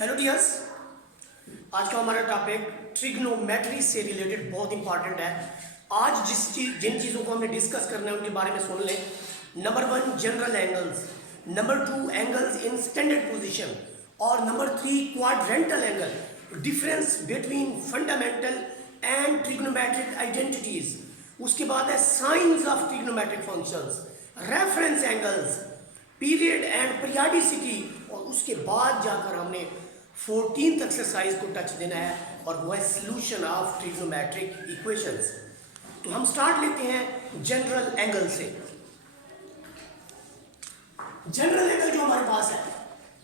Hello dears, आज का हमारा टॉपिक ट्रिग्नोमेट्री से रिलेटेड बहुत इंपॉर्टेंट है। आज जिन चीज़ों को हमने डिस्कस करना है उनके बारे में सुन लें। Number 1 general angles, number 2 angles in standard position और number 3 quadrantal angle, difference between fundamental and trigonometric identities. उसके बाद है signs of trigonometric functions, reference angles, period and periodicity, और उसके बाद जाकर हमने 14th एक्सरसाइज को टच देना है और वो है सॉल्यूशन ऑफ ट्रिग्नोमेट्रिक इक्वेशंस। तो हम स्टार्ट लेते हैं जनरल एंगल से। जनरल एंगल जो हमारे पास है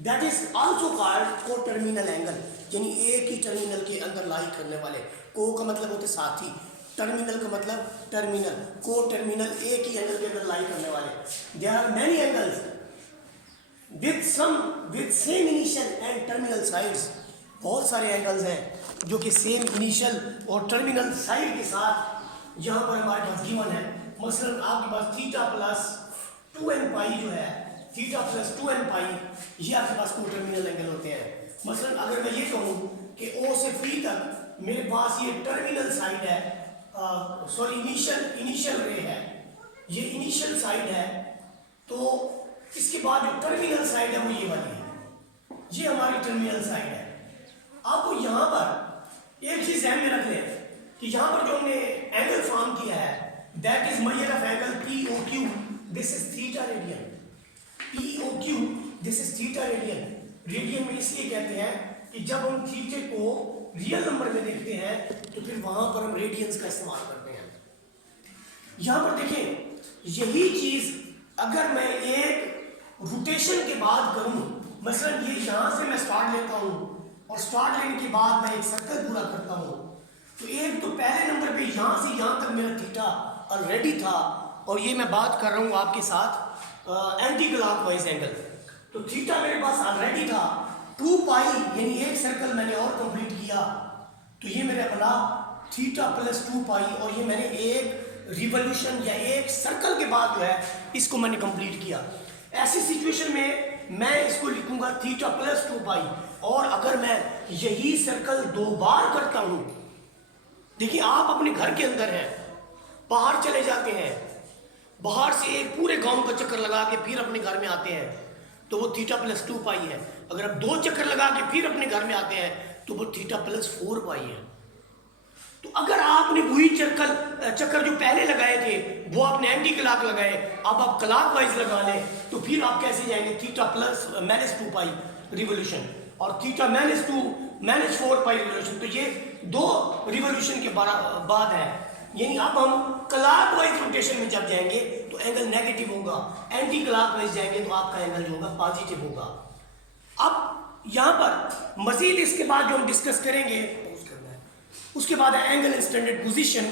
दैट इज आल्सो कॉल्ड को टर्मिनल एंगल, यानी एक ही टर्मिनल के अंदर लाई करने वाले। को का मतलब होते साथी, टर्मिनल का मतलब टर्मिनल, को टर्मिनल एक ही एंगल के अंदर लाई करने वाले। There are many angles with same initial and terminal sides। बहुत सारे एंगल्स हैं जो कि सेम इनिशियल और टर्मिनल साइड के साथ यहाँ पर हमारे पास गिवन है। मसलन आपके पास थीटा प्लस 2n पाई जो है, थीटा प्लस 2n पाई, ये आपके पास को टर्मिनल एंगल होते हैं। मसलन अगर मैं ये कहूँ कि O से P तक मेरे पास ये टर्मिनल साइड है, सॉरी इनिशियल रे है, ये इनिशियल साइड है, तो इसके बाद जो टर्मिनल साइड है वो ये वाली है, ये हमारी टर्मिनल साइड है। आपको यहाँ पर एक चीज ध्यान में रख लें कि यहाँ पर जो हमने एंगल फॉर्म किया है that is measure of angle POQ, this is theta radian. POQ this is theta radian. Radian में इसलिए कहते हैं कि जब हम थीटे को रियल नंबर में देखते हैं तो फिर वहां पर हम रेडियंस का इस्तेमाल करते हैं। यहाँ पर देखें, यही चीज अगर मैं एक रोटेशन के बाद करूं, मसलन ये यहां से मैं स्टार्ट लेता हूं और स्टार्ट लेने के बाद मैं एक सर्कल पूरा करता हूं, तो एक तो पहले नंबर पे यहां से यहां तक मेरा थीटा ऑलरेडी था, और ये मैं बात कर रहा हूं आपके साथ एंटी क्लॉकवाइज एंगल, तो थीटा मेरे पास ऑलरेडी था। 2 पाई यानी एक सर्कल मैंने और कंप्लीट किया, तो ये मेरा बना थीटा प्लस 2 पाई, और ये मैंने एक रिवॉल्यूशन या एक सर्कल के बाद जो है इसको मैंने कंप्लीट किया। ऐसी सिचुएशन में मैं इसको लिखूंगा थीटा प्लस 2 पाई, और अगर मैं यही सर्कल 2 बार करता हूं, देखिए आप अपने घर के अंदर हैं, बाहर चले जाते हैं, बाहर से एक पूरे गांव का चक्कर लगा के फिर अपने घर में आते हैं, तो वो थीटा प्लस 2 पाई है। अगर आप 2 चक्कर लगा के फिर अपने घर में आते हैं तो वो थीटा प्लस 4 पाई है। तो अगर आपने वही चक्कर जो पहले लगाए थे वो आपने एंटी क्लॉक लगाए, अब आप क्लॉक वाइज लगा लें, तो फिर आप कैसे जाएंगे थीटा प्लस -2 पाई रिवोल्यूशन और थीटा -4 पाई रिवोल्यूशन। तो ये 2 रिवोल्यूशन के बाद है, यानी अब हम क्लॉक वाइज रोटेशन में जब जाएंगे तो एंगल नेगेटिव होगा, एंटी क्लॉक वाइज जाएंगे तो आपका एंगल जो होगा पॉजिटिव होगा। अब यहाँ पर मजीद इसके बाद जो हम डिस्कस करेंगे उसके बाद है angle in standard position.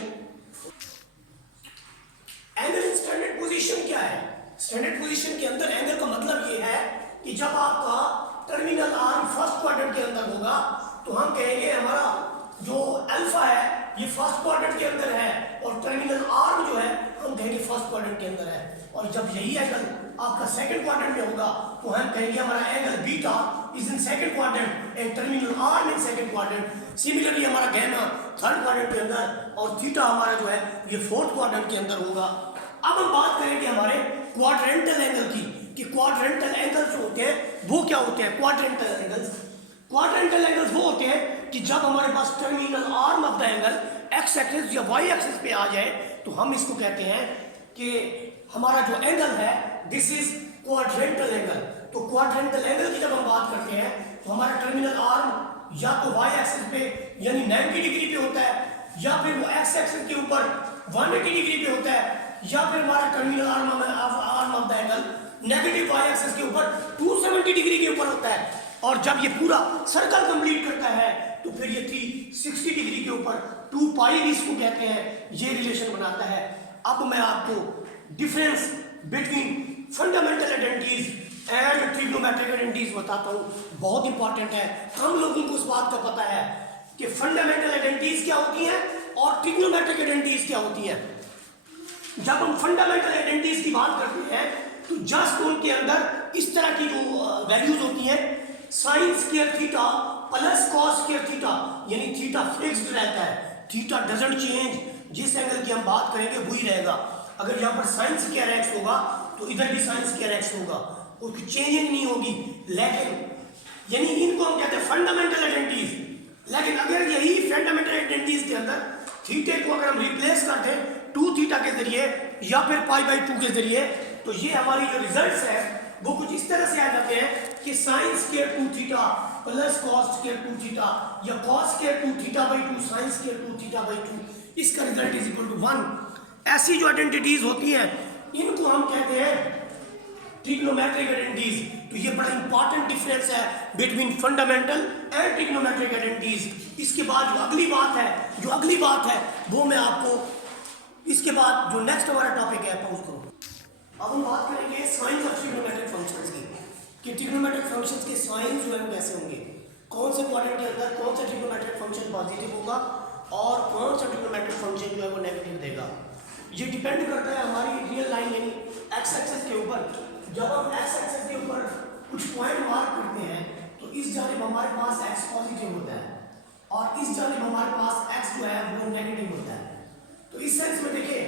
Angle in standard position क्या है? स्टैंडर्ड पोजीशन के अंदर एंगल का मतलब ये है कि जब आपका टर्मिनल आर्म फर्स्ट क्वाड्रेंट के अंदर होगा तो हम कहेंगे हमारा जो अल्फा है ये फर्स्ट क्वाड्रेंट के अंदर है, और टर्मिनल आर्म जो है हम कहेंगे फर्स्ट क्वाड्रेंट के अंदर है। और जब यही एंगल आपका सेकंड क्वाड्रेंट में होगा तो हम कहेंगे हमारा angle beta is in second quadrant and terminal arm in second quadrant. Similarly हमारा गैमा थर्ड क्वाड्रेंट के अंदर और थीटा हमारा जो है ये फोर्थ क्वाड्रेंट के अंदर होगा। अब हम बात करेंगे हमारे क्वाड्रेंटल एंगल की, कि क्वाड्रेंटल एंगल्स जो होते हैं वो क्या होते हैं। क्वाड्रेंटल एंगल्स वो होते हैं कि जब हमारे पास terminal arm of the angle X axis या वाई एक्सिस पे आ जाए तो हम इसको कहते हैं कि हमारा जो एंगल है दिस इज क्वाड्रेंटल एंगल। तो क्वाड्रेंटल एंगल की जब हम बात करते हैं तो हमारा टर्मिनल आर्म या तो वाई एक्सिस पे यानी 90 डिग्री पे होता है, या फिर वो एक्स एक्सिस के ऊपर 180 डिग्री पे होता है, या फिर हमारा terminal arm of the angle negative y axis के ऊपर 270 डिग्री के ऊपर होता है। और जब ये पूरा सर्कल कंप्लीट करता है तो फिर ये 360 डिग्री के ऊपर 2 पाई भी इसको कहते हैं, ये रिलेशन बनाता है। अब मैं आपको difference between fundamental identities and trigonometric identities बताता हूँ, बहुत इंपॉर्टेंट है। हम लोगों को उस बात का पता है कि फंडामेंटल आइडेंटिटीज क्या होती हैं और ट्रिग्नोमेट्रिक आइडेंटिटीज क्या होती हैं। जब हम फंडामेंटल आइडेंटिटीज की बात करते हैं तो जस्ट उनके अंदर इस तरह की जो वैल्यूज होती हैं sine square theta plus cos square theta, यानी थीटा फिक्स्ड रहता है, थीटा डजंट चेंज, जिस एंगल की हम बात करेंगे वही रहेगा। अगर यहाँ पर साइन स्क्वायर एक्स होगा तो इधर भी साइन स्क्वायर एक्स होगा, उसकी चेंजिंग नहीं होगी। लेकिन यानी इनको हम कहते हैं फंडामेंटल आइडेंटिटीज। लेकिन अगर यही फंडामेंटल आइडेंटिटीज के अंदर थीटे को अगर हम रिप्लेस कर दें 2 थीटा के जरिए या फिर π/2 के जरिए, तो ये हमारी जो रिजल्ट्स है वो कुछ इस तरह से आ जाते हैं कि sine square 2 theta plus cos square 2 theta या कॉस स्क्वायर 2 थीटा/2 साइन स्क्वायर 2 थीटा/2, इसका रिजल्ट इज इक्वल टू 1। ऐसी जो आइडेंटिटीज होती हैं इनको हम कहते हैं ट्रिग्नोमेट्रिक आइडेंटिटीज। तो ये बड़ा इंपॉर्टेंट डिफरेंस है between fundamental and trigonometric identities. इसके बाद जो अगली बात है वो मैं आपको इसके बाद जो नेक्स्ट हमारा टॉपिक है पोज करूँ। अब हम बात करेंगे साइंस ऑफ ट्रिग्नोमेट्रिक फंक्शंस की, कि ट्रिग्नोमेट्रिक फंक्शंस के साइंस जो है कैसे होंगे, कौन से क्वाड्रेंट के अंदर कौन सा ट्रिग्नोमेट्रिक फंक्शन पॉजिटिव होगा और कौन सा ट्रिग्नोमेट्रिक फंक्शन जो है वो नेगेटिव देगा। ये डिपेंड करता है हमारी रियल लाइन यानी एक्स एक्सिस के ऊपर। जब हम एक्स एक्सिस के ऊपर कुछ पॉइंट मार्क करते हैं तो इस जानिब हमारे पास एक्स पॉजिटिव होता है और इस जानिब हमारे पास एक्स जो है वो नेगेटिव होता है। तो इस सेंस में देखिए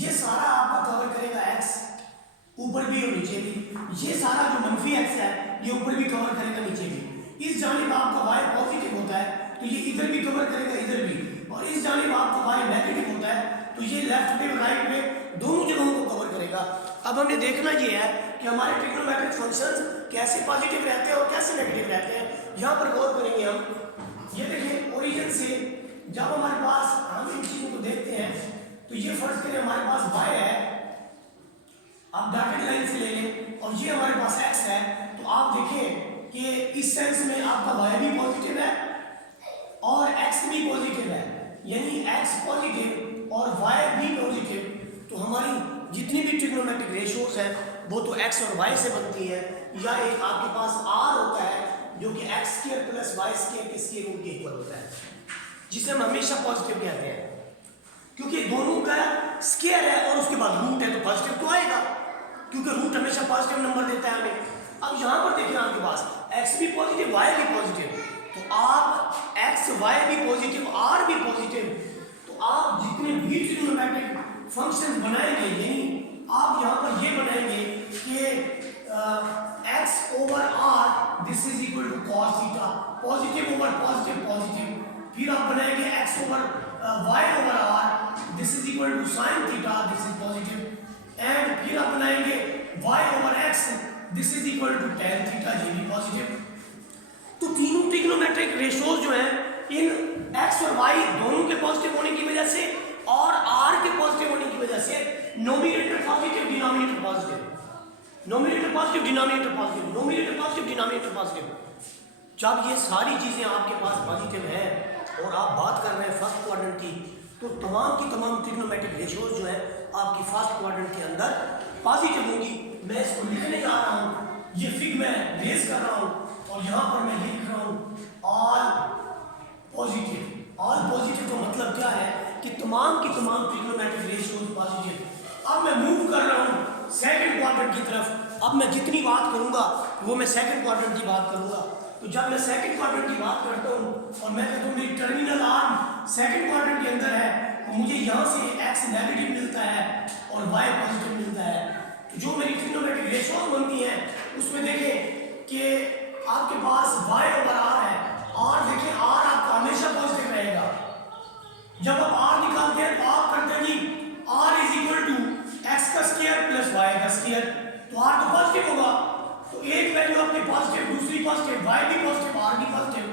ये सारा आपका कवर करेगा एक्स ऊपर भी और नीचे भी, ये सारा जो मनफी एक्स है ये ऊपर भी कवर करेगा नीचे भी। इस जानिब आपका वाई पॉजिटिव होता है तो ये इधर भी कवर करेगा इधर भी, और इस जानिब आपका वाई नेगेटिव होता है तो ये लेफ्ट पे और राइट पे दोनों जगहों को कवर करेगा। अब हमने देखना ये है कि हमारे ट्रिग्नोमेट्रिक फंक्शंस कैसे पॉजिटिव रहते हैं और कैसे नेगेटिव रहते हैं। यहाँ पर गौर करेंगे हम, ये देखिए ओरिजिन से जब हमारे पास हम इन चीजों को देखते हैं तो ये फर्ज करें हमारे पास y है, आप डॉटेड लाइन से ले लें, और ये हमारे पास x है, तो आप देखिए कि इस सेंस में आपका y भी पॉजिटिव है और x भी पॉजिटिव है, यानी x पॉजिटिव और y भी पॉजिटिव। तो हमारी जितनी भी ट्रिग्नोमेट्रिक रेशियोज है वो तो x और y से बनती है, या एक आपके पास r होता है जो कि x square plus y square के स्क्वायर रूट के इक्वल होता है, जिसे हम हमेशा पॉजिटिव कहते हैं क्योंकि दोनों का स्क्वायर है और उसके बाद रूट है तो पॉजिटिव तो आएगा, क्योंकि रूट हमेशा पॉजिटिव नंबर देता है हमें। अब यहाँ पर देखिए आपके पास x भी पॉजिटिव y भी पॉजिटिव, तो आप x y भी पॉजिटिव r भी पॉजिटिव, तो आप जितने भी ट्रिग्नोमेट्रिक फंक्शंस बनाएंगे यानी आप यहाँ पर ये बनाएंगे कि x over r this is equal to cos theta, positive over positive positive, फिर आप बनाएंगे x over y over r this is equal to sin theta this is positive, and फिर आप बनाएंगे y over x this is equal to tan theta ये भी positive. तो तीनों ट्रिग्नोमेट्रिक रेशियोज जो हैं इन x और y दोनों के पॉजिटिव होने की वजह से और r के पॉजिटिव होने की वजह से nominator positive denominator positive, nominator positive denominator positive, nominator positive denominator positive. जब ये सारी चीजें आपके पास पॉजिटिव है और आप बात कर रहे हैं फर्स्ट क्वाड्रेंट की, तो तमाम की तमाम ट्रिग्नोमेट्रिक रेशियोज जो है आपकी फर्स्ट क्वाड्रेंट के अंदर पॉजिटिव होगी। मैं इसको लिखने जा रहा हूँ, ये फिग मैं रेज कर रहा हूँ और यहाँ पर मैं लिख रहा हूँ ऑल पॉजिटिव। ऑल पॉजिटिव का मतलब क्या है कि तमाम की तमाम ट्रिग्नोमेट्रिक रेशियोज पॉजिटिव। अब मैं मूव कर रहा हूँ सेकंड क्वाड्रेंट की तरफ। अब मैं जितनी बात करूँगा वो मैं सेकंड क्वाड्रेंट की बात करूँगा। तो जब मैं सेकंड क्वाड्रेंट की बात करता हूँ और मैं कहता हूँ मेरी टर्मिनल आर्म सेकंड क्वाड्रेंट के अंदर है, तो मुझे यहाँ से x नेगेटिव मिलता है और y पॉजिटिव मिलता है। तो जो मेरी ट्रिग्नोमेट्रिक रेशियोज बनती हैं उसमें देखिए कि आपके पास y ओवर r है, r देखिए r आपका हमेशा पॉजिटिव रहेगा। जब आप r निकालते हैं तो आप करते हैं कि r is equal to x का स्क्वायर प्लस y का स्क्वायर, तो r तो पॉजिटिव होगा, तो एक वैल्यू आपकी पॉजिटिव दूसरी पॉजिटिव y भी पॉजिटिव r भी पॉजिटिव,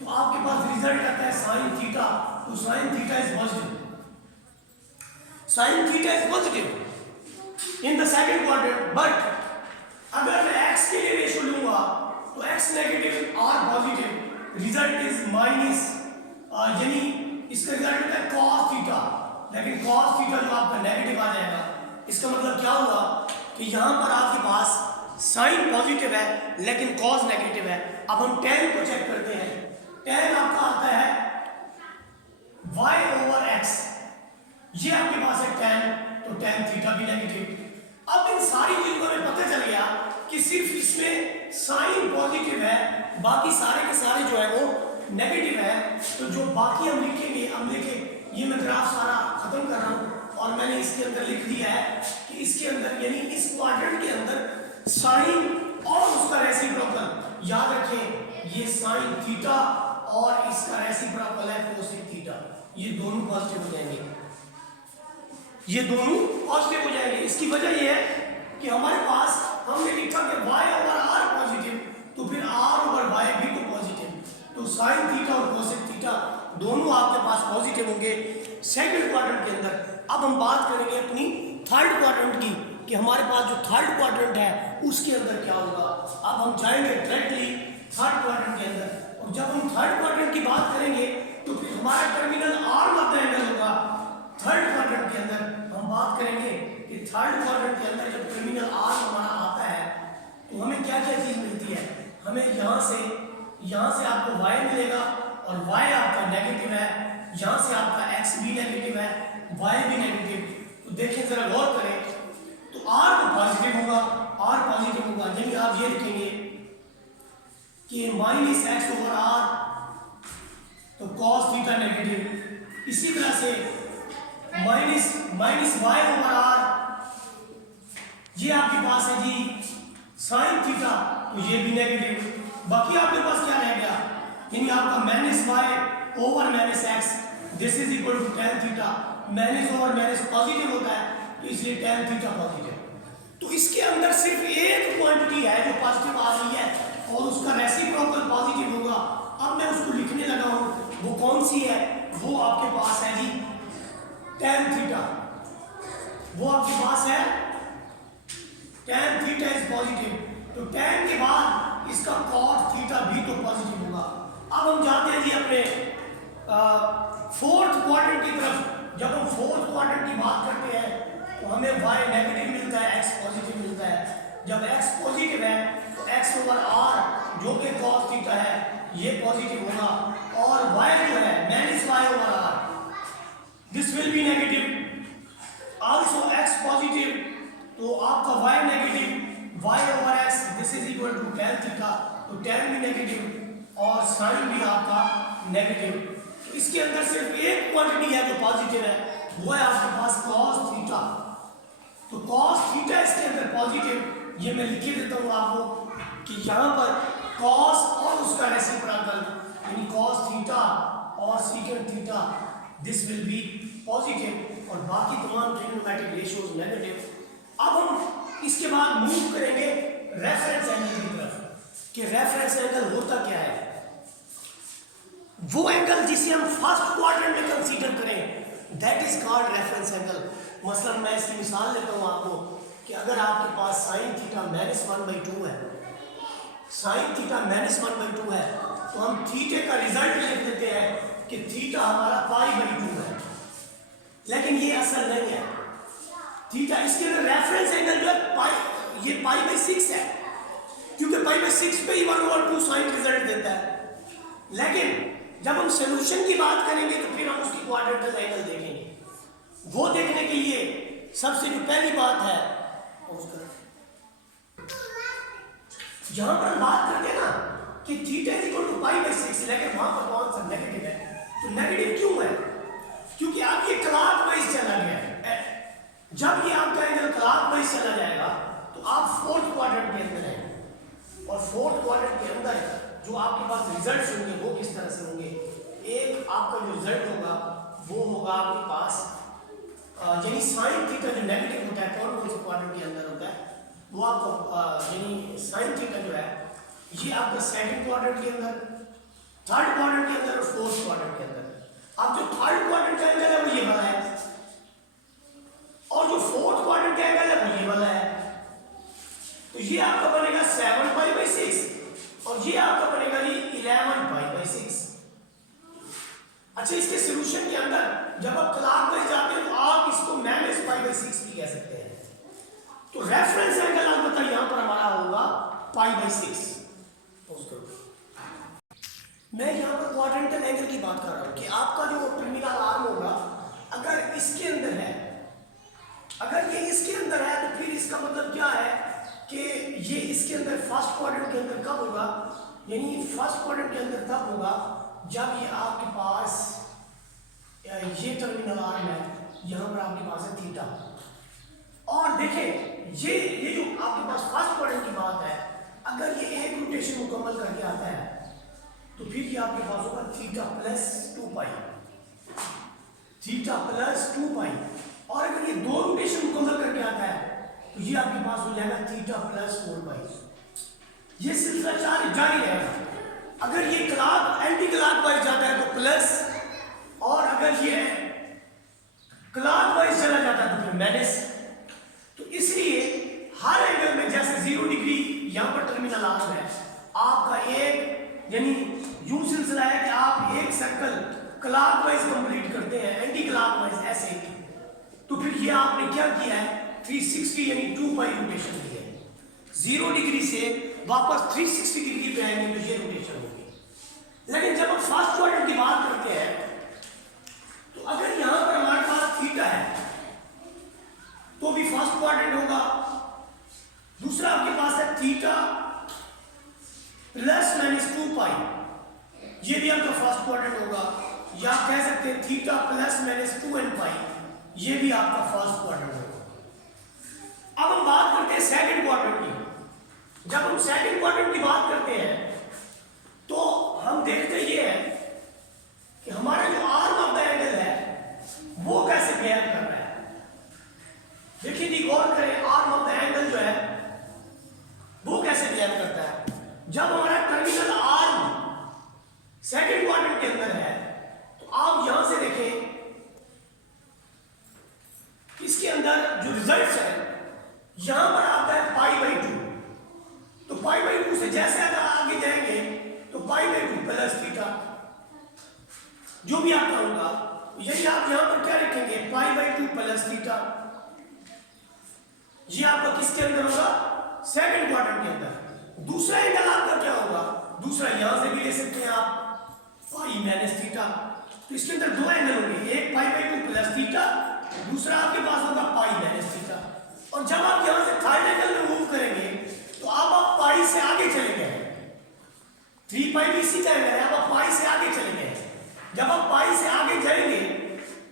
तो आपके पास रिजल्ट आता है sin थीटा। तो sin theta is positive, sin theta is positive in the second quadrant. But अगर मैं x के लिए रेशियो लूंगा तो x negative r positive, result is minus, यानी इसका रिजल्ट होता है cos थीटा, लेकिन cos थीटा जो आपका नेगेटिव आ जाएगा। इसका मतलब क्या हुआ कि यहाँ पर आपके पास साइन पॉजिटिव है लेकिन कॉस नेगेटिव है। अब हम tan को चेक करते हैं, tan आपका आता है y ओवर x, ये आपके पास है tan, तो tan थीटा भी नेगेटिव। अब इन सारी चीजों में पता चल गया कि सिर्फ इसमें साइन पॉजिटिव है बाकी सारे के सारे जो है वो नेगेटिव है। तो जो बाकी हम लिखेंगे, हम लिखें, ये मैं ग्राफ सारा खत्म कर रहा हूँ और मैंने इसके अंदर लिख दिया है कि इसके अंदर यानी इस क्वाड्रेंट के अंदर साइन और उसका रेसिप्रोकल, याद रखें ये साइन थीटा और इसका रेसिप्रोकल है कोसेक थीटा, ये दोनों पॉजिटिव हो जाएंगे, ये दोनों पॉजिटिव हो जाएंगे। इसकी वजह ये है कि हमारे पास हमने लिखा कि y ओवर r पॉजिटिव, तो फिर r ओवर y भी तो पॉजिटिव, तो साइन थीटा और कोसेक थीटा दोनों आपके पास पॉजिटिव होंगे सेकंड क्वाड्रेंट के अंदर। अब हम बात करेंगे अपनी थर्ड क्वाड्रेंट की कि हमारे पास जो थर्ड क्वाड्रेंट है उसके अंदर क्या होगा। अब हम जाएंगे डायरेक्टली थर्ड क्वाड्रेंट के अंदर, और जब हम थर्ड क्वाड्रेंट की बात करेंगे तो फिर हमारा टर्मिनल r मध्य एंगल होगा। थर्ड क्वाड्रेंट के अंदर हम बात करेंगे कि थर्ड क्वाड्रेंट के अंदर जब टर्मिनल r हमारा आता है तो हमें क्या क्या चीज मिलती है। हमें यहाँ से आपको y मिलेगा और y आपका नेगेटिव है, यहाँ से आपका x भी नेगेटिव है, y भी नेगेटिव। तो देखें जरा गौर करें, तो r तो पॉजिटिव होगा, r पॉजिटिव होगा, यानी आप ये लिखेंगे कि माइनस एक्स ओवर r, तो cos थीटा नेगेटिव। इसी तरह से माइनस वाई ओवर r, ये आपके पास है जी साइन थीटा, तो ये भी नेगेटिव। बाकी आपके पास क्या रह गया, यानी आपका minus y over minus x, this is equal to tan theta. Minus over minus positive होता है, तो इसलिए टेन थीटा पॉजिटिव। तो इसके अंदर सिर्फ एक क्वांटिटी है जो पॉजिटिव आ रही है और उसका रेसिप्रोकल पॉजिटिव होगा। अब मैं उसको लिखने लगा हूं, वो कौन सी है, वो आपके पास है जी टेन थीटा, वो आपके पास है टेन थीटा इज पॉजिटिव। तो टेन के बाद इसका कॉट थीटा भी तो पॉजिटिव होगा। अब हम जाते हैं जी अपने फोर्थ क्वाड्रेंट की तरफ। जब हम फोर्थ क्वाड्रेंट की बात करते हैं तो हमें y नेगेटिव मिलता है, x पॉजिटिव मिलता है। जब x पॉजिटिव है तो x ओवर r जो कि cos थीटा है ये पॉजिटिव होगा, और y जो है minus y over r this will be negative. Also x positive, तो आपका y negative, y over x this is equal to tan theta, तो tan भी नेगेटिव और sin भी आपका नेगेटिव। तो इसके अंदर सिर्फ एक क्वांटिटी है जो पॉजिटिव है, वो है आपके पास cos थीटा। तो cos थीटा इसके अंदर पॉजिटिव, ये मैं लिख देता हूँ आपको कि यहाँ पर cos और उसका रेसिप्रोकल यानी cos थीटा और secant theta this will B positive, और बाकी तमाम ट्रिग्नोमेट्रिक रेशियोज नेगेटिव। अब हम इसके बाद मूव करेंगे रेफरेंस एंगल की तरफ कि रेफरेंस एंगल होता क्या है। वो एंगल जिसे हम फर्स्ट क्वाड्रेंट में कंसीडर करें that is called reference angle. मसलन मैं इसकी मिसाल लेता हूँ आपको कि अगर आपके पास साइन थीटा -1/2 है, साइन थीटा -1/2 है, तो हम थीटे का रिजल्ट लिख देते हैं कि थीटा हमारा π/2 है, लेकिन ये असल नहीं है। थीटा इसके अंदर रेफरेंस एंगल जो है पाई, ये π/6 है, क्योंकि π/6 पे ही 1/2 साइन रिजल्ट देता है। लेकिन जब हम सॉल्यूशन की बात करेंगे तो फिर हम उसकी क्वाड्रेंटल एंगल देखेंगे। वो देखने के लिए सबसे जो पहली बात है, जहां पर हम बात करते हैं ना कि थीटा इज इक्वल टू π/6, लेकिन वहां पर कौन सा नेगेटिव है। तो नेगेटिव क्यों है, क्योंकि अब ये क्लॉकवाइज चला गया है। जब ये आपका एंगल क्लॉकवाइज चला जाएगा तो आप फोर्थ क्वाड्रेंट के अंदर हैं, और फोर्थ क्वाड्रेंट के अंदर जो आपके पास रिजल्ट्स होंगे वो किस तरह से होंगे। एक आपका जो रिजल्ट होगा वो होगा आपके पास यानी साइन थीटा जो नेगेटिव होता है कौन से क्वाड्रेंट के अंदर होता है, वो आपको यानी साइन थीटा जो है ये आपका सेकंड क्वाड्रेंट के अंदर, थर्ड क्वाड्रेंट के अंदर और फोर्थ क्वाड्रेंट के अंदर। अब जो थर्ड क्वाड्रेंट का एंगल है वो ये वाला है, और जो फोर्थ क्वाड्रेंट का एंगल है वो ये वाला है। तो ये आपका बनेगा 7π/6 और ये आपका बनेगा जी 11π/6। अच्छा, इसके सॉल्यूशन के अंदर जब आप क्लॉकवाइज जाते हैं तो आप इसको -π/6 भी कह सकते हैं। तो रेफरेंस एंगल अलबत्ता यहां पर हमारा होगा π/6। मैं यहां पर क्वाड्रेंटल एंगल की बात कर रहा हूं कि आपका जो टर्मिनल आर्म होगा अगर इसके अंदर है, अगर ये इसके अंदर है तो फिर इसका मतलब क्या है कि ये इसके अंदर फर्स्ट क्वाड्रेंट के अंदर कब होगा, यानी फर्स्ट क्वाड्रेंट के अंदर तब होगा जब ये आपके पास ये टर्मिनल आर्म है, यहाँ पर आपके पास है थीटा। और देखें ये जो आपके पास फर्स्ट क्वाड्रेंट की बात है, अगर ये एक रोटेशन मुकम्मल करके आता है तो फिर ये आपके पास होगा थीटा प्लस 2 पाई, थीटा प्लस 2 पाई। और अगर ये दो रोटेशन मुकम्मल करके आता है तो ये आपके पास हो जाएगा थीटा प्लस 4 पाई। ये सिलसिला जारी रहेगा। अगर ये क्लॉक एंटी क्लॉक वाइज जाता है तो प्लस, और अगर ये क्लॉक वाइज चला जाता है तो फिर माइनस। तो इसलिए हर एंगल में जैसे 0 डिग्री यहां पर टर्मिनल आर्म है, आपका एक यानी यूं सिलसिला है कि आप एक सर्कल क्लॉक वाइज कंप्लीट करते हैं, एंटी क्लॉक वाइज ऐसे, तो फिर ये आपने क्या किया है 360 यानी 2 पाई रोटेशन की है। 0 डिग्री से वापस 360 डिग्री पे आएंगे तो ये रोटेशन होगी। लेकिन जब हम फर्स्ट क्वाड्रेंट की बात करते हैं तो अगर यहां पर हमारे पास थीटा है तो भी फर्स्ट क्वाड्रेंट होगा। दूसरा आपके पास है थीटा प्लस माइनस 2 पाई, ये भी आपका फर्स्ट क्वाड्रेंट होगा। या आप कह सकते हैं थीटा प्लस माइनस 2n पाई, ये भी आपका फर्स्ट क्वाड्रेंट होगा। अब हम बात करते हैं सेकंड क्वाड्रेंट की। जब हम सेकंड क्वाड्रेंट की बात करते हैं तो हम देखते ये है कि हमारा जो आर्म ऑफ द एंगल है वो कैसे बिहेव कर रहा है। देखिए जी, गौर करें, आर्म ऑफ द एंगल जो है वो कैसे बिहेव करता है। जब हमारा टर्मिनल आर्म सेकंड क्वाड्रेंट के अंदर है तो आप यहां से देखें, इसके अंदर जो रिजल्ट्स है यहां पर आता है π/2। तो π/2 से जैसे अगर आगे जाएंगे तो π/2 प्लस थीटा जो भी आपका होगा, यही आप यहां पर क्या रखेंगे π/2 प्लस थीटा। ये आपका किसके अंदर होगा सेकंड क्वाड्रेंट के अंदर। दूसरा एंगल आपका क्या होगा, दूसरा यहां से भी ले सकते हैं आप पाई माइनस थीटा। तो इसके अंदर दो एंगल होंगे, एक π/2 प्लस थीटा, दूसरा आपके पास होगा पाई माइनस थीटा। और जब आप यहां से थर्ड एंगल में मूव करेंगे तो अब आप पाई से आगे चले गए, 3 पाई भी इसी एंगल है, अब आप पाई से आगे चले गए। जब आप पाई से आगे जाएंगे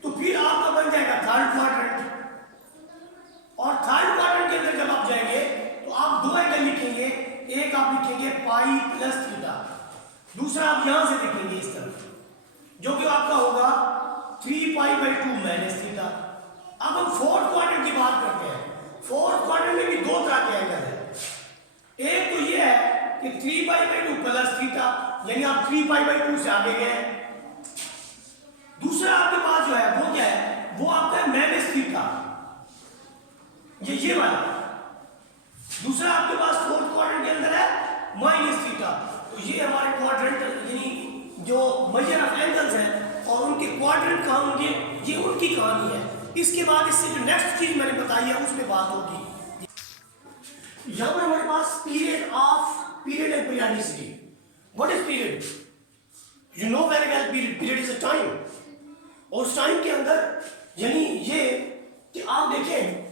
तो फिर आपका बन जाएगा थर्ड क्वाड्रेंट। और थर्ड क्वाड्रेंट के अंदर जब आप जाएंगे तो आप दो एंगल लिखेंगे, एक आप लिखेंगे पाई प्लस थीटा, दूसरा आप यहां से लिखेंगे इस तरफ, जो कि आपका होगा 3π/2 माइनस थीटा। अब हम फोर्थ क्वाड्रेंट की बात करते हैं। फोर्थ क्वाड्रेंट में भी दो तरह के एंगल है। एक तो ये है कि 3π/2 प्लस थीटा, यानी आप 3π/2 से आगे गए। दूसरा आपके पास जो है वो क्या है, वो आपका माइनस थीटा, ये वाला। दूसरा आपके पास फोर्थ क्वाड्रेंट के अंदर है माइनस थीटा। तो ये हमारे क्वाड्रेंट यानी जो मेजर ऑफ एंगल्स हैं और उनके क्वाड्रेंट कहाँ होंगे, ये उनकी कहानी है। इसके बाद इससे जो नेक्स्ट चीज मैंने बताई है उसमें बात होगी। यहां पर हमारे पास period and periodicity. What is period? You know very well, period is a time. और उस टाइम के अंदर यानी ये कि आप देखें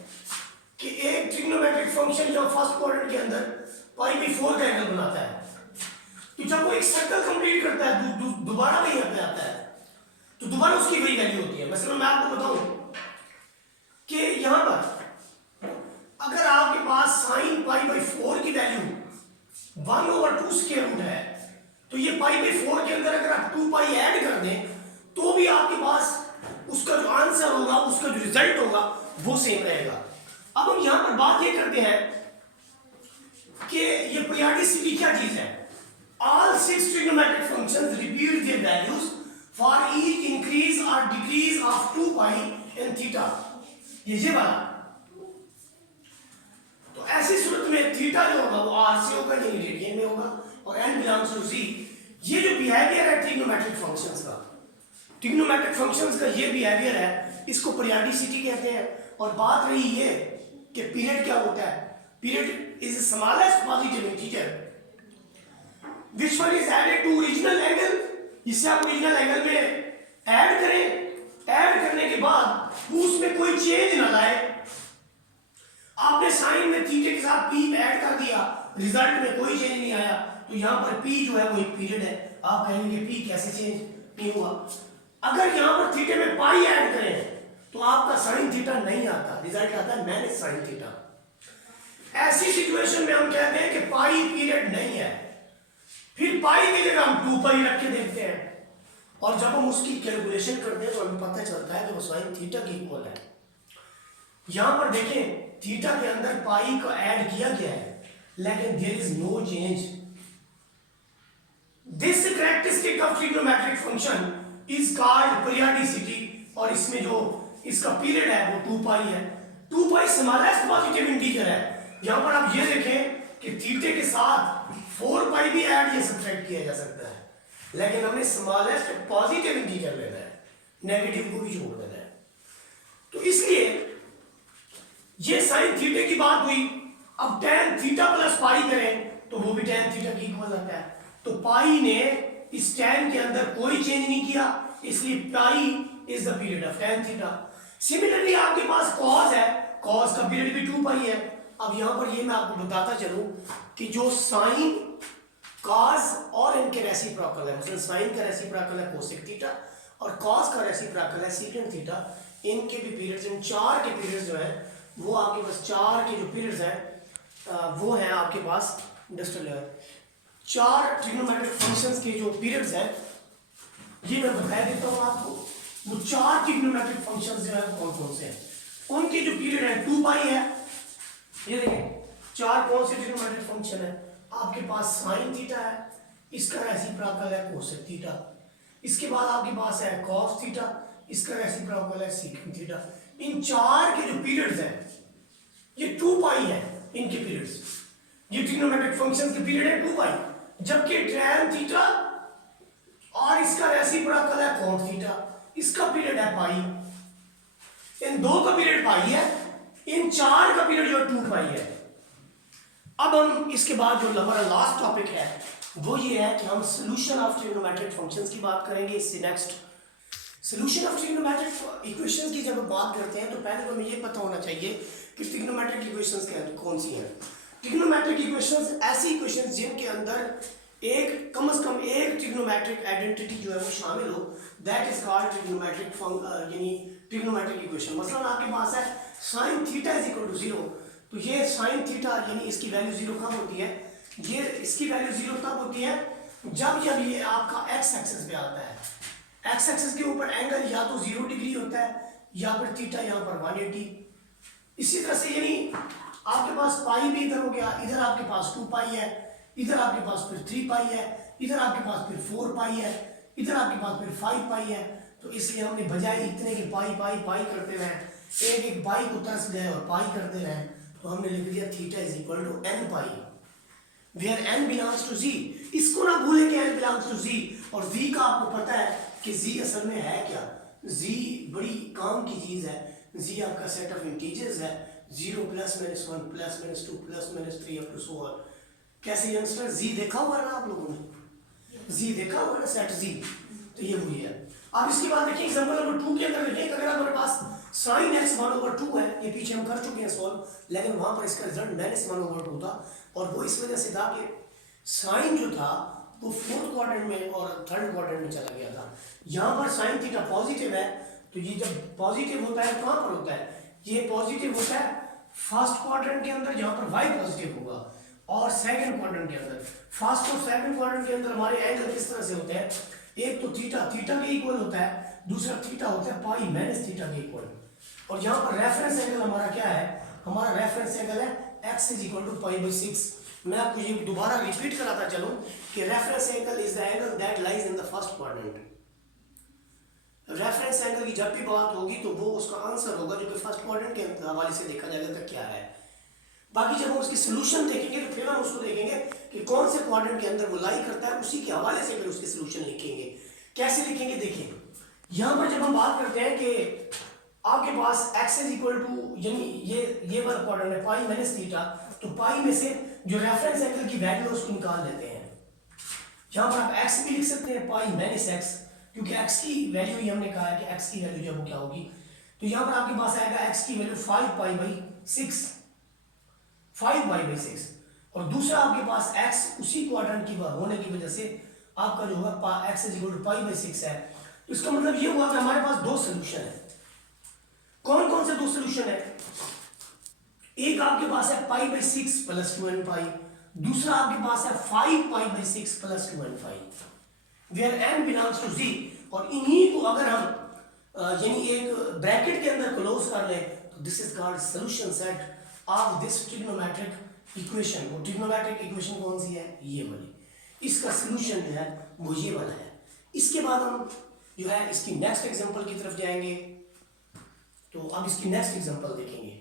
कि एक ट्रिग्नोमेट्रिक फंक्शन जो फर्स्ट क्वाड्रेंट के अंदर π/4 का एंगल बनाता है, तो जब वो एक सर्कल कंप्लीट करता है दोबारा वही पे आता है तो दोबारा उसकी वही वैल्यू होती है। मसलन मैं आपको बताऊं कि यहां पर अगर आपके पास sin π/4 की वैल्यू 1/2 स्क्वायर रूट है तो ये π/4 के अंदर अगर आप 2 पाई ऐड कर दें तो भी आपके पास उसका जो आंसर होगा, उसका जो रिजल्ट होगा वो सेम रहेगा। अब हम यहां पर बात ये करते हैं कि ये पीरियडिसिटी क्या चीज है। All 6 trigonometric functions repeat their values for each increase or decrease of 2 pi and theta। ये वाला। तो ऐसी सूरत में थीटा जो होगा वो r से होगा, यानी रेडियन में होगा, और n बिलोंग्स टू z। ये जो बिहेवियर है ट्रिग्नोमेट्रिक फंक्शंस का, ट्रिग्नोमेट्रिक फंक्शंस का ये बिहेवियर है, इसको पीरियडिसिटी कहते हैं। और बात रही ये कि पीरियड क्या होता है, period is the smallest positive integer which one is added to original angle। इससे आप ओरिजिनल एंगल में ऐड करें, ऐड करने के बाद उसमें कोई चेंज ना लाए। आपने साइन में थीटा के साथ पी ऐड कर दिया, रिजल्ट में कोई चेंज नहीं आया, तो यहाँ पर पी जो है वो एक पीरियड है। आप कहेंगे पी कैसे चेंज नहीं हुआ। अगर यहाँ पर थीटे में पाई ऐड करें तो आपका साइन थीटा नहीं आता, रिजल्ट आता है माइनस साइन थीटा। ऐसी सिचुएशन में हम कहते हैं कि पाई पीरियड नहीं है, फिर पाई की जगह हम 2 पाई रख के देखते हैं, और जब हम उसकी कैलकुलेशन करते हैं तो हमें पता चलता है कि वो साइन थीटा के इक्वल है। यहां पर देखें थीटा के अंदर पाई को ऐड किया गया है, लेकिन there is no change. This characteristic of trigonometric function is called periodicity, और इसमें जो इसका पीरियड है वो 2 पाई है। 2 पाई स्मॉलेस्ट पॉजिटिव इंटीजर है। यहां पर आप ये देखें कि थीटे के साथ 4 पाई भी ऐड या सब्ट्रैक्ट किया जा सकता है, लेकिन हमें स्मॉलेस्ट पॉजिटिव इंटीजर लेना है, नेगेटिव को भी छोड़ देना है। तो इसलिए ये साइन थीटे की बात हुई। अब tan थीटा प्लस पाई करें तो वो भी tan थीटा की इक्वल आता है। तो पाई ने इस tan के अंदर कोई चेंज नहीं किया, इसलिए pi is the period of tan theta. Similarly आपके पास cos है, cos का पीरियड भी 2 पाई है। अब यहां पर ये मैं आपको बताता चलूं कि जो साइन cos और इनके रेसिप्रोकल है, मतलब साइन का रेसिप्रोकल है कोसेक थीटा और cos का रेसिप्रोकल है सेकंड थीटा, इनके भी पीरियड्स, इन 4 के पीरियड्स जो है वो आपके पास 4 के जो पीरियड्स हैं वो हैं आपके पास इंडस्ट्रियल लेवल। 4 ट्रिग्नोमेट्रिक फंक्शंस के जो पीरियड्स हैं ये मैं बता देता हूं आपको। वो 4 ट्रिग्नोमेट्रिक फंक्शंस जो है कौन कौन से हैं, उनके जो पीरियड है 2 पाई है। ये देखें 4 कौन से ट्रिग्नोमेट्रिक फंक्शन है। आपके पास साइन थीटा है, इसका रेसिप्रोकल है कोसेक थीटा। इसके बाद आपके पास है कॉस थीटा, इसका रेसिप्रोकल है सेकंड थीटा। इन 4 के जो पीरियड्स हैं ये 2 पाई है, इनके पीरियड्स। ये ट्रिग्नोमेट्रिक फंक्शंस के पीरियड है 2 पाई, जबकि tan थीटा और इसका रेसिप्रोकल है cos थीटा, इसका पीरियड है पाई। इन 2 का पीरियड पाई है, इन 4 का पीरियड जो 2 पाई है। अब हम इसके बाद जो हमारा लास्ट टॉपिक है वो ये है कि हम सॉल्यूशन ऑफ ट्रिग्नोमेट्रिक फंक्शंस की बात करेंगे। इससे next solution of trigonometric equations की जब बात करते हैं तो पहले तो हमें ये पता होना चाहिए कि ट्रिग्नोमेट्रिक इक्वेशंस कौन सी हैं। ट्रिग्नोमेट्रिक इक्वेशंस ऐसी इक्वेशंस जिनके अंदर एक कम से कम एक ट्रिग्नोमेट्रिक आइडेंटिटी जो है वो शामिल हो, दैट इज कॉल्ड ट्रिग्नोमेट्रिक यानी ट्रिग्नोमेट्रिक इक्वेशन। मतलब आपके पास है sine theta is equal to 0, तो ये साइन थीटा यानी इसकी वैल्यू 0 कब होती है, ये इसकी वैल्यू 0 तब होती है जब ये आपका एक्स एक्सिस पे आता है। एक्स एक्सिस के ऊपर एंगल या तो 0 डिग्री होता है या फिर थीटा यहाँ पर 180। इसी तरह से यानी आपके पास पाई भी इधर हो गया, इधर आपके पास 2 पाई है, इधर आपके पास फिर 3 पाई है, इधर आपके पास फिर 4 पाई है, इधर आपके पास फिर 5 पाई है। तो इसलिए हमने बजाय इतने के पाई पाई पाई करते रहे, एक एक पाई को तरस गए और पाई करते रहे, तो हमने लिख दिया theta is equal to n pi, where n belongs to z। इसको ना भूलें कि n बिलोंग्स टू z, और z का आपको पता है कि z असल में है क्या। z बड़ी काम की चीज है। z आपका सेट ऑफ इंटीजर्स है, 0 plus minus 1 plus minus 2 plus minus 3 up to so on. कैसे यंगस्टर z देखा हुआ ना आप लोगों ने, z देखा हुआ ना सेट z, तो ये वही है। अब इसके बाद देखिए एग्जांपल नंबर 2 के अंदर देखिए, अगर हमारे पास sin x 1/2 है, ये पीछे हम कर चुके हैं सॉल्व, लेकिन वहां पर इसका रिजल्ट -1/2 था, और वो इस वजह से था कि साइन जो था वो 4th क्वाड्रेंट में और 3rd क्वाड्रेंट में चला गया था। यहाँ पर साइन थीटा पॉजिटिव है, तो ये जब पॉजिटिव होता है कहाँ पर होता है, ये पॉजिटिव होता है 1st क्वाड्रेंट के अंदर जहाँ पर y पॉजिटिव होगा, और 2nd क्वाड्रेंट के अंदर। 1st और 2nd क्वाड्रेंट के अंदर हमारे एंगल किस तरह से होते हैं, एक तो थीटा के इक्वल होता है, दूसरा थीटा होता है पाई माइनस थीटा के इक्वल। और यहाँ पर रेफरेंस एंगल हमारा क्या है, हमारा रेफरेंस एंगल है x इज इक्वल टू π/6। मैं आपको ये दोबारा रिपीट कराता चलूं कि reference angle is the angle that lies in the first quadrant. Reference angle की जब भी बात होगी तो वो उसका आंसर होगा जो कि फर्स्ट क्वाड्रेंट के हवाले से देखा जाएगा कि क्या है। बाकी जब हम उसकी सोल्यूशन देखेंगे तो फिर हम उसको देखेंगे कि कौन से क्वाड्रेंट के अंदर वो लाई करता है, उसी के हवाले से फिर उसके सोल्यूशन लिखेंगे। कैसे लिखेंगे देखिए, यहाँ पर जब हम बात करते हैं कि आपके पास x इज इक्वल टू यानी ये वाला क्वाड्रेंट है पाई माइनस थीटा, तो पाई में से जो रेफरेंस एंगल की वैल्यू है उसको निकाल लेते हैं। यहाँ पर आप x भी लिख सकते हैं पाई माइनस x, क्योंकि x की वैल्यू ही हमने कहा है कि x की वैल्यू जो वो क्या होगी। तो यहाँ पर आपके पास आएगा x की value 5 pi by 6, 5 pi by 6, और दूसरा आपके पास x उसी क्वाड्रेंट की होने की वजह से आपका जो होगा x इज इक्वल टू पाई बाई 6 है। तो इसका मतलब ये हुआ कि हमारे पास दो सोल्यूशन है। कौन कौन से दो सोल्यूशन है? एक आपके पास है पाई बाई 6 प्लस 2n पाई, दूसरा आपके पास है 5 pi by 6 plus 2n pi where n belongs to z। और इन्हीं को अगर हम यानी एक ब्रैकेट के अंदर क्लोज कर ले तो this is called solution set of this trigonometric equation. वो ट्रिग्नोमेट्रिक इक्वेशन कौन सी है? ये वाली। इसका सॉल्यूशन जो है वो ये वाला है। इसके बाद हम जो है इसकी नेक्स्ट एग्जांपल की तरफ जाएंगे। तो अब इसकी नेक्स्ट एग्जांपल देखेंगे।